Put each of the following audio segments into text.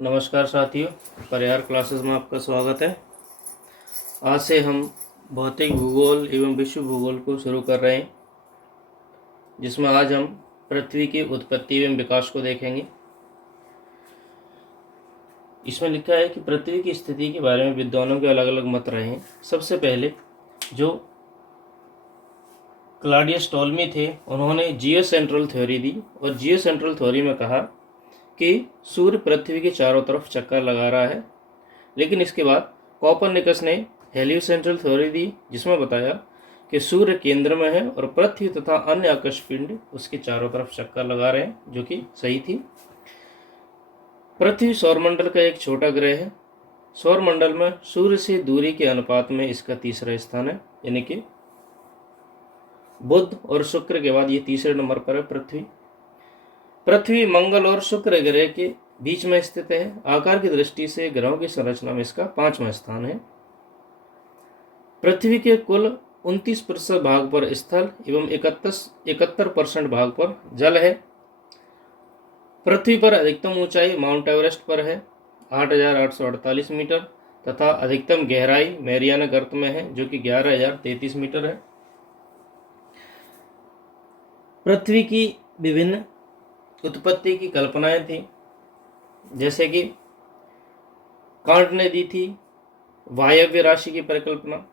नमस्कार साथियों, परिहार क्लासेस में आपका स्वागत है। आज से हम भौतिक भूगोल एवं विश्व भूगोल को शुरू कर रहे हैं, जिसमें आज हम पृथ्वी की उत्पत्ति एवं विकास को देखेंगे। इसमें लिखा है कि पृथ्वी की स्थिति के बारे में विद्वानों के अलग अलग मत रहे हैं। सबसे पहले जो क्लॉडियस टॉलमी थे, उन्होंने जियो सेंट्रल थ्योरी दी और जियो सेंट्रल थ्योरी में कहा कि सूर्य पृथ्वी के चारों तरफ चक्कर लगा रहा है। लेकिन इसके बाद कोपरनिकस ने हेलियोसेंट्रल थ्योरी दी, जिसमें बताया कि सूर्य केंद्र में है और पृथ्वी तथा अन्य आकाश पिंड उसके चारों तरफ चक्कर लगा रहे हैं, जो कि सही थी। पृथ्वी सौरमंडल का एक छोटा ग्रह है। सौरमंडल में सूर्य से दूरी के अनुपात में इसका तीसरा स्थान है, यानी कि बुध और शुक्र के बाद ये तीसरे नंबर पर है पृथ्वी मंगल और शुक्र ग्रह के बीच में स्थित है। आकार की दृष्टि से ग्रहों की संरचना में इसका 5वां स्थान है। पृथ्वी के कुल 29% भाग पर स्थल एवं 71% भाग पर जल है। पृथ्वी पर अधिकतम ऊंचाई माउंट एवरेस्ट पर है 8,848 मीटर तथा अधिकतम गहराई मैरियाना गर्त में है, जो कि 11,033 मीटर है। पृथ्वी की विभिन्न उत्पत्ति की कल्पनाएं थी, जैसे कि कांट ने दी थी वायव्य राशि की परिकल्पना,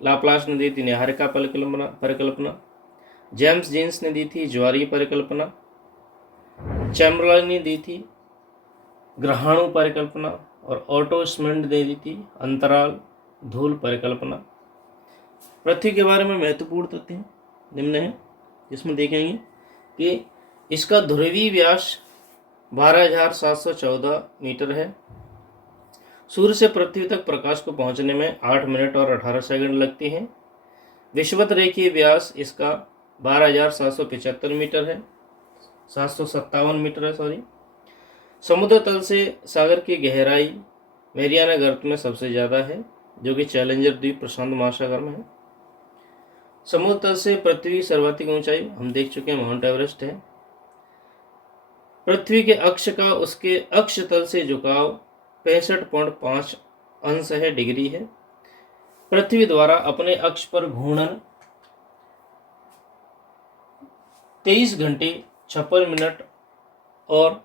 लाप्लास ने दी थी न्याहारिका परिकल्पना, जेम्स जीन्स ने दी थी ज्वारीय परिकल्पना, चैम्बरलाइन ने दी थी ग्रहाणु परिकल्पना और ऑटो स्मिंड ने दी थी अंतराल धूल परिकल्पना। पृथ्वी के बारे में महत्वपूर्ण तथ्य निम्न है, जिसमें देखेंगे कि इसका ध्रुवीय व्यास 12,714 मीटर है। सूर्य से पृथ्वी तक प्रकाश को पहुंचने में 8 मिनट और 18 सेकंड लगते हैं। विषुवत रेखीय व्यास इसका 12,775 मीटर है, 757 मीटर है सॉरी। समुद्र तल से सागर की गहराई मैरियाना गर्त में सबसे ज़्यादा है, जो कि चैलेंजर द्वीप प्रशांत महासागर में है। समुद्र तल से पृथ्वी सर्वाधिक ऊंचाई हम देख चुके हैं, माउंट एवरेस्ट है। पृथ्वी के अक्ष का उसके अक्ष तल से झुकाव 65.5 अंश है, डिग्री है। पृथ्वी द्वारा अपने अक्ष पर घूर्णन 23 घंटे 56 मिनट और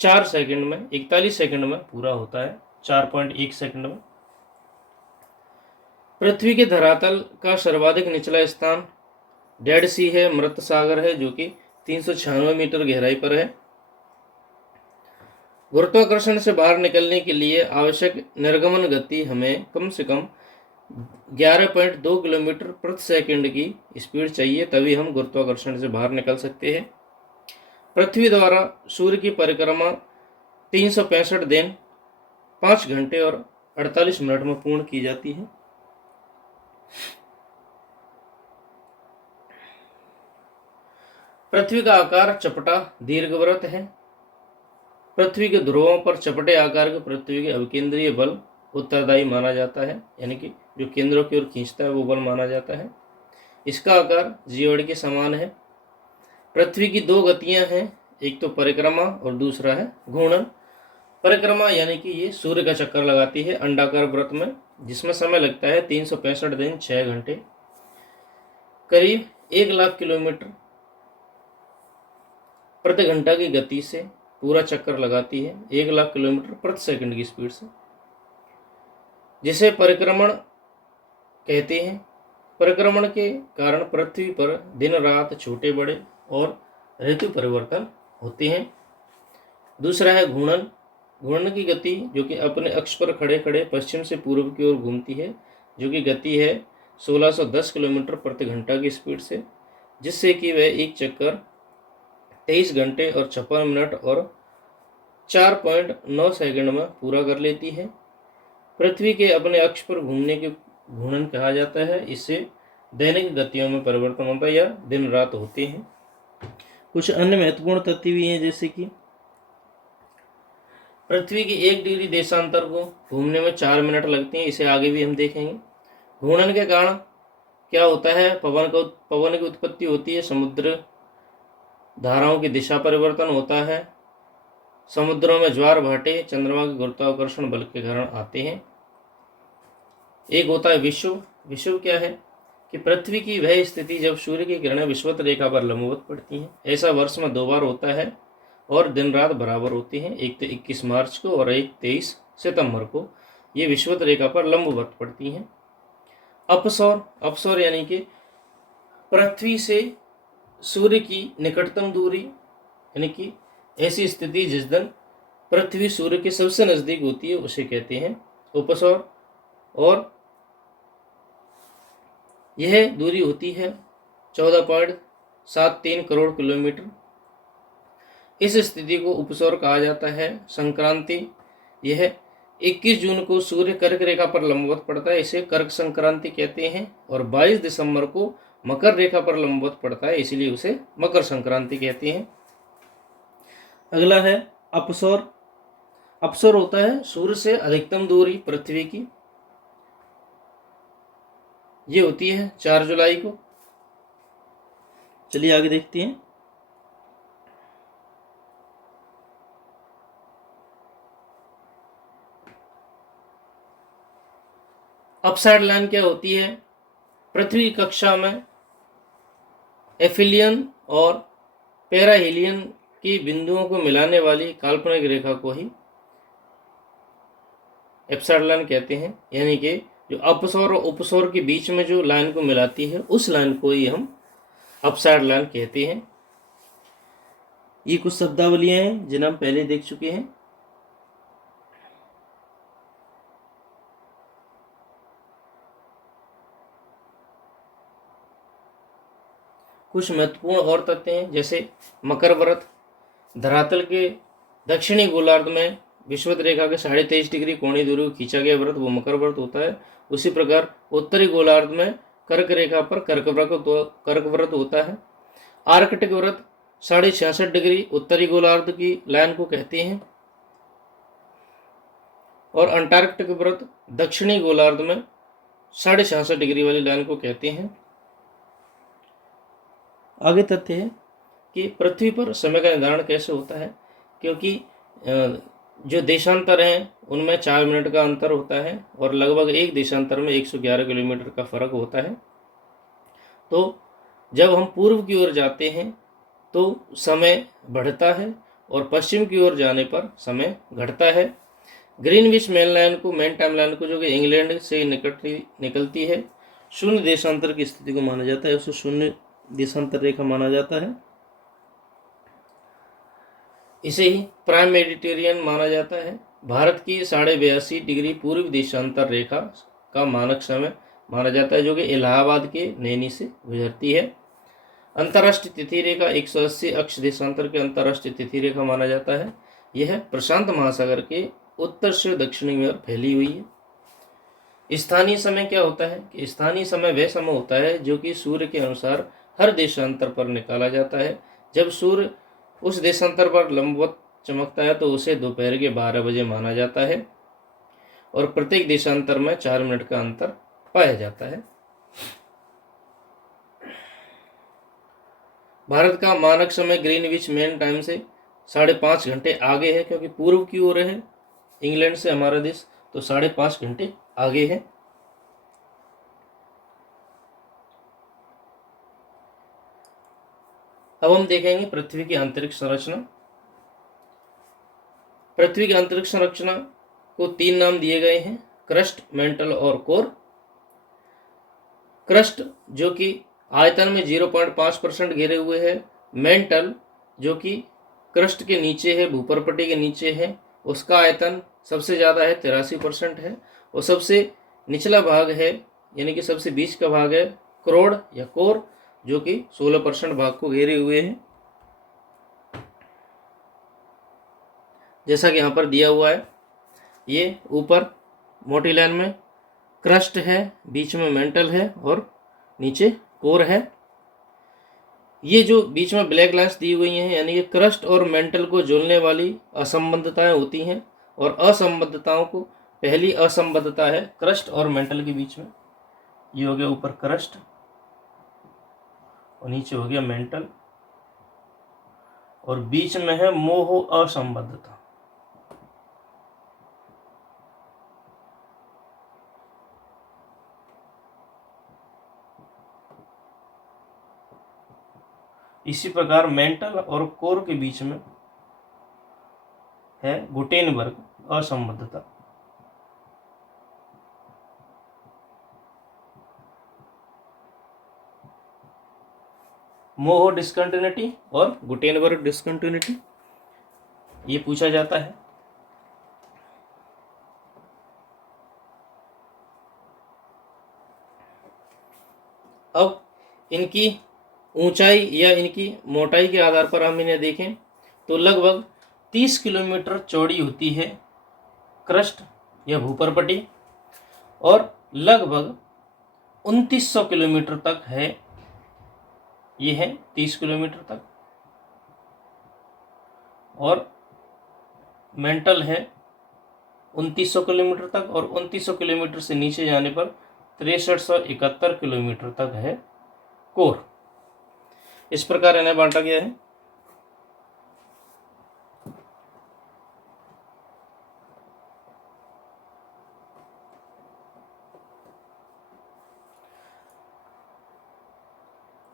4 सेकंड में 41 सेकंड में पूरा होता है, 4.1 सेकंड में। पृथ्वी के धरातल का सर्वाधिक निचला स्थान डेड सी है, मृत सागर है, जो कि 396 मीटर गहराई पर है। गुरुत्वाकर्षण से बाहर निकलने के लिए आवश्यक निर्गमन गति हमें कम से कम 11.2 किलोमीटर प्रति सेकंड की स्पीड चाहिए, तभी हम गुरुत्वाकर्षण से बाहर निकल सकते हैं। पृथ्वी द्वारा सूर्य की परिक्रमा 365 दिन 5 घंटे और 48 मिनट में पूर्ण की जाती है। पृथ्वी का आकार चपटा दीर्घवृत्त है। पृथ्वी के ध्रुवों पर चपटे आकार के पृथ्वी के अभिकेंद्रीय बल उत्तरदायी माना जाता है, यानी कि जो केंद्रों की ओर खींचता है वो बल माना जाता है। इसका आकार जीवड़ के समान है। पृथ्वी की 2 गतियां हैं, एक तो परिक्रमा और दूसरा है घूर्णन। परिक्रमा यानी कि ये सूर्य का चक्कर लगाती है अंडाकार वृत्त में, जिसमें समय लगता है 365 दिन 6 घंटे। करीब 1 लाख किलोमीटर प्रति घंटा की गति से पूरा चक्कर लगाती है, 1 लाख किलोमीटर प्रति सेकंड की स्पीड से, जिसे परिक्रमण कहते हैं। परिक्रमण के कारण पृथ्वी पर दिन रात छोटे बड़े और ऋतु परिवर्तन होते हैं। दूसरा है घूर्णन। घूर्णन की गति जो कि अपने अक्ष पर खड़े खड़े पश्चिम से पूर्व की ओर घूमती है, जो कि गति है 1610 किलोमीटर प्रति घंटा की स्पीड से, जिससे कि वह एक चक्कर 23 घंटे और 56 मिनट और 4.9 सेकंड में पूरा कर लेती है। पृथ्वी के अपने अक्ष पर घूमने के घूर्णन कहा जाता है। इससे दैनिक गतियों में परिवर्तन होता है या दिन रात होते हैं। कुछ अन्य महत्वपूर्ण तथ्य भी हैं, जैसे कि पृथ्वी की 1 डिग्री देशांतर को घूमने में 4 मिनट लगते हैं, इसे आगे भी हम देखेंगे। घूर्णन के कारण क्या होता है, पवन की उत्पत्ति होती है, समुद्र धाराओं की दिशा परिवर्तन होता है, समुद्रों में ज्वार भाटे चंद्रमा के गुरुत्वाकर्षण बल के कारण आते हैं। एक होता है विषुव। विषुव क्या है कि पृथ्वी की वह स्थिति जब सूर्य की किरणें विषुवत रेखा पर लंबवत पड़ती हैं। ऐसा वर्ष में 2 बार होता है और दिन रात बराबर होती हैं, एक तो 21 मार्च को और एक 23 सितंबर को। ये विषुवत रेखा पर लंबवत पड़ती हैं। अपसौर, अपसौर यानी कि पृथ्वी से सूर्य की निकटतम दूरी, यानी कि ऐसी स्थिति जिस दिन पृथ्वी सूर्य के सबसे नजदीक होती है उसे कहते हैं उपसौर। और यह दूरी होती है 14.73 करोड़ किलोमीटर। इस स्थिति को उपसौर कहा जाता है। संक्रांति, यह 21 जून को सूर्य कर्क रेखा पर लंबवत पड़ता है, इसे कर्क संक्रांति कहते हैं। और 22 दिसंबर को मकर रेखा पर लंबवत पड़ता है, इसलिए उसे मकर संक्रांति कहते हैं। अगला है अपसौर। अपसौर होता है सूर्य से अधिकतम दूरी पृथ्वी की, ये होती है 4 जुलाई को। चलिए आगे देखते हैं। अपसाइड लाइन क्या होती है? पृथ्वी कक्षा में एफिलियन और पेराहिलियन की बिंदुओं को मिलाने वाली काल्पनिक रेखा को ही अपसाइड लाइन कहते हैं। यानी कि जो अपसौर और उपसौर के बीच में जो लाइन को मिलाती है उस लाइन को ही हम अपसाइड लाइन कहते हैं। ये कुछ शब्दावलियां हैं जिन्हें हम पहले देख चुके हैं। कुछ महत्वपूर्ण और तथ्य हैं, जैसे मकर व्रत, धरातल के दक्षिणी गोलार्ध में विषुवत रेखा के 23.5 डिग्री कोणीय दूरी को खींचा गया व्रत, वो मकर व्रत होता है। उसी प्रकार उत्तरी गोलार्ध में कर्क रेखा पर कर्क व्रत होता है। आर्कटिक व्रत 66.5 डिग्री उत्तरी गोलार्ध की लाइन को कहते हैं। और अंटार्कटिक व्रत दक्षिणी गोलार्ध में 66.5 डिग्री वाली लाइन को कहते हैं। आगे तथ्य है कि पृथ्वी पर समय का निर्धारण कैसे होता है, क्योंकि जो देशांतर हैं उनमें 4 मिनट का अंतर होता है और लगभग एक देशांतर में 111 किलोमीटर का फर्क होता है। तो जब हम पूर्व की ओर जाते हैं तो समय बढ़ता है और पश्चिम की ओर जाने पर समय घटता है। ग्रीनविच मेन लाइन को, मेन टाइम लाइन को, जो कि इंग्लैंड से निकलती है, शून्य देशांतर की स्थिति को माना जाता है, उसे शून्य देशांतर रेखा माना जाता है। इसे ही प्राइम मेडिटेरियन माना जाता है। भारत की 82.5 डिग्री पूर्व देशांतर रेखा का मानक समय माना जाता है, जो कि इलाहाबाद के नैनी से गुजरती है। अंतर्राष्ट्रीय तिथि रेखा 180 अक्ष देशांतर के अंतर्राष्ट्रीय तिथि रेखा माना जाता है। यह प्रशांत महासागर के उत्तर से दक्षिणी में फैली हुई है। स्थानीय समय क्या होता है कि स्थानीय समय वह समय होता है जो कि सूर्य के अनुसार हर देशांतर पर निकाला जाता है। जब सूर्य उस देशांतर पर लंबवत चमकता है तो उसे दोपहर के 12 बजे माना जाता है और प्रत्येक देशांतर में 4 मिनट का अंतर पाया जाता है। भारत का मानक समय ग्रीनविच मेन टाइम से 5.5 घंटे आगे है, क्योंकि पूर्व की ओर है इंग्लैंड से हमारा देश, तो 5.5 घंटे आगे है। अब हम देखेंगे पृथ्वी की आंतरिक संरचना। पृथ्वी की आंतरिक संरचना को 3 नाम दिए गए हैं, क्रस्ट, मेंटल और कोर। क्रस्ट जो कि आयतन में 0.5% घिरे हुए है। मेंटल जो कि क्रस्ट के नीचे है, भूपरपट्टी के नीचे है, उसका आयतन सबसे ज़्यादा है, 83% है। और सबसे निचला भाग है, यानी कि सबसे बीच का भाग है क्रोड या कोर, जो कि 16% भाग को घेरे हुए हैं, जैसा कि यहाँ पर दिया हुआ है। ये ऊपर मोटी लाइन में क्रस्ट है, बीच में मेंटल है और नीचे कोर है। ये जो बीच में ब्लैक लाइन्स दी हुई हैं, यानी कि क्रस्ट और मेंटल को जोड़ने वाली असंबद्धताएं होती हैं। और असंबद्धताओं को, पहली असंबद्धता है क्रस्ट और मेंटल के बीच में, ये हो गया ऊपर क्रस्ट और नीचे हो गया मेंटल, और बीच में है मोह असंबद्धता। इसी प्रकार मेंटल और कोर के बीच में है गुटेनबर्ग असंबद्धता। मोहो डिस्कंटिन्यूटी और गुटेनबर्ग डिस्कंटिन्यूटी ये पूछा जाता है। अब इनकी ऊंचाई या इनकी मोटाई के आधार पर हम इन्हें देखें तो लगभग 30 किलोमीटर चौड़ी होती है क्रस्ट या भूपर्पटी और लगभग 2900 किलोमीटर तक है, ये है 30 किलोमीटर तक, और मेंटल है 2900 किलोमीटर तक, और 2900 किलोमीटर से नीचे जाने पर 6371 किलोमीटर तक है कोर। इस प्रकार इन्हें बांटा गया है।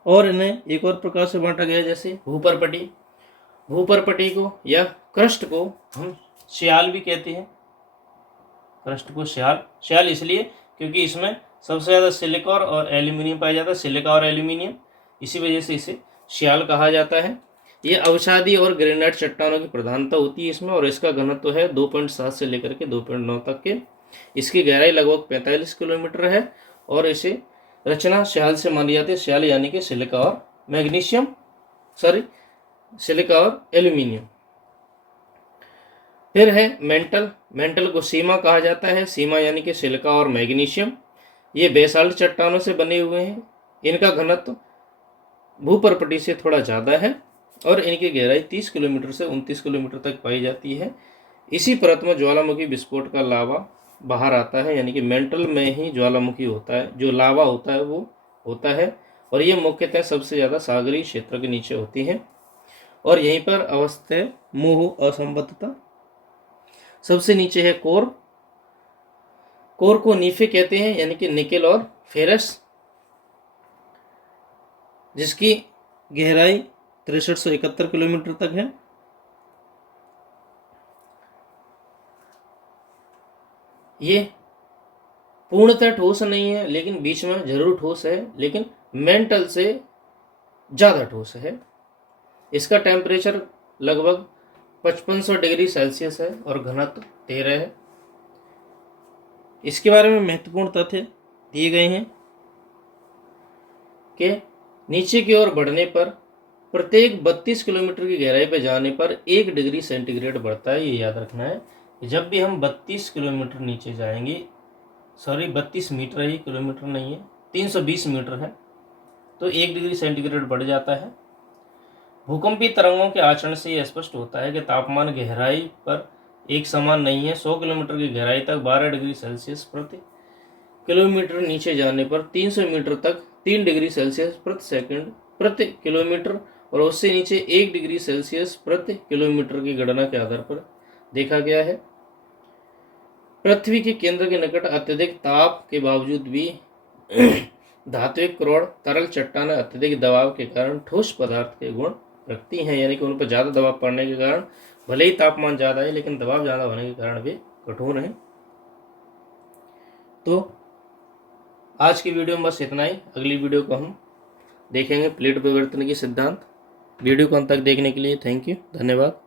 और इन्हें एक और प्रकार से बांटा गया है, जैसे भूपर्पटी। भूपर्पटी को या क्रस्ट को हम श्याल भी कहते हैं। क्रस्ट को श्याल इसलिए क्योंकि इसमें सबसे ज़्यादा सिलिका और एल्यूमिनियम पाया जाता है, सिलिका और एल्यूमिनियम, इसी वजह से इसे श्याल कहा जाता है। ये अवसादी और ग्रेनाइट चट्टानों की प्रधानता होती है इसमें, और इसका घनत्व है 2.7 से लेकर के 2.9 तक के। इसकी गहराई लगभग 45 किलोमीटर है, और इसे रचना श्याल से मानी जाती है। श्याल यानी कि सिलिका और मैग्नीशियम, सिलिका और एल्यूमिनियम। फिर है मेंटल को सीमा कहा जाता है। सीमा यानी कि सिलिका और मैग्नीशियम। ये बेसाल्ट चट्टानों से बने हुए हैं। इनका घनत्व भूपर्पटी से थोड़ा ज़्यादा है, और इनकी गहराई 30 किलोमीटर से 29 किलोमीटर तक पाई जाती है। इसी परत में ज्वालामुखी विस्फोट का लावा बाहर आता है, यानी कि मेंटल में ही ज्वालामुखी होता है, जो लावा होता है वो होता है, और ये मुख्यतः सबसे ज़्यादा सागरीय क्षेत्र के नीचे होती है। और यहीं पर अवस्था है मोह असंबद्धता। सबसे नीचे है कोर। कोर को नीफे कहते हैं, यानी कि निकेल और फेरस, जिसकी गहराई 6371 किलोमीटर तक है। ये पूर्णतः ठोस नहीं है, लेकिन बीच में जरूर ठोस है, लेकिन मेंटल से ज़्यादा ठोस है। इसका टेम्परेचर लगभग 5500 डिग्री सेल्सियस है और घनत्व 13 है। इसके बारे में महत्वपूर्ण तथ्य दिए गए हैं कि नीचे की ओर बढ़ने पर प्रत्येक 32 किलोमीटर की गहराई पर जाने पर 1 डिग्री सेंटीग्रेड बढ़ता है। ये याद रखना है कि जब भी हम 32 किलोमीटर नीचे जाएंगे, 32 मीटर है, किलोमीटर नहीं है, 320 मीटर है, तो 1 डिग्री सेंटीग्रेड बढ़ जाता है। भूकंपीय तरंगों के आचरण से यह स्पष्ट होता है कि तापमान गहराई पर एक समान नहीं है। 100 किलोमीटर की गहराई तक 12 डिग्री सेल्सियस प्रति किलोमीटर, नीचे जाने पर 300 मीटर तक 3 डिग्री सेल्सियस प्रति सेकंड प्रति किलोमीटर, और उससे नीचे 1 डिग्री सेल्सियस प्रति किलोमीटर की गणना के आधार पर देखा गया है। पृथ्वी के केंद्र के निकट अत्यधिक ताप के बावजूद भी धात्विक क्रोड़ तरल चट्टानें अत्यधिक दबाव के कारण ठोस पदार्थ के गुण रखती हैं, यानी कि उन पर ज़्यादा दबाव पड़ने के कारण भले ही तापमान ज़्यादा है, लेकिन दबाव ज़्यादा होने के कारण वे कठोर हैं। तो आज की वीडियो में बस इतना ही। अगली वीडियो को हम देखेंगे प्लेट परिवर्तन की सिद्धांत। वीडियो को अंत तक देखने के लिए थैंक यू, धन्यवाद।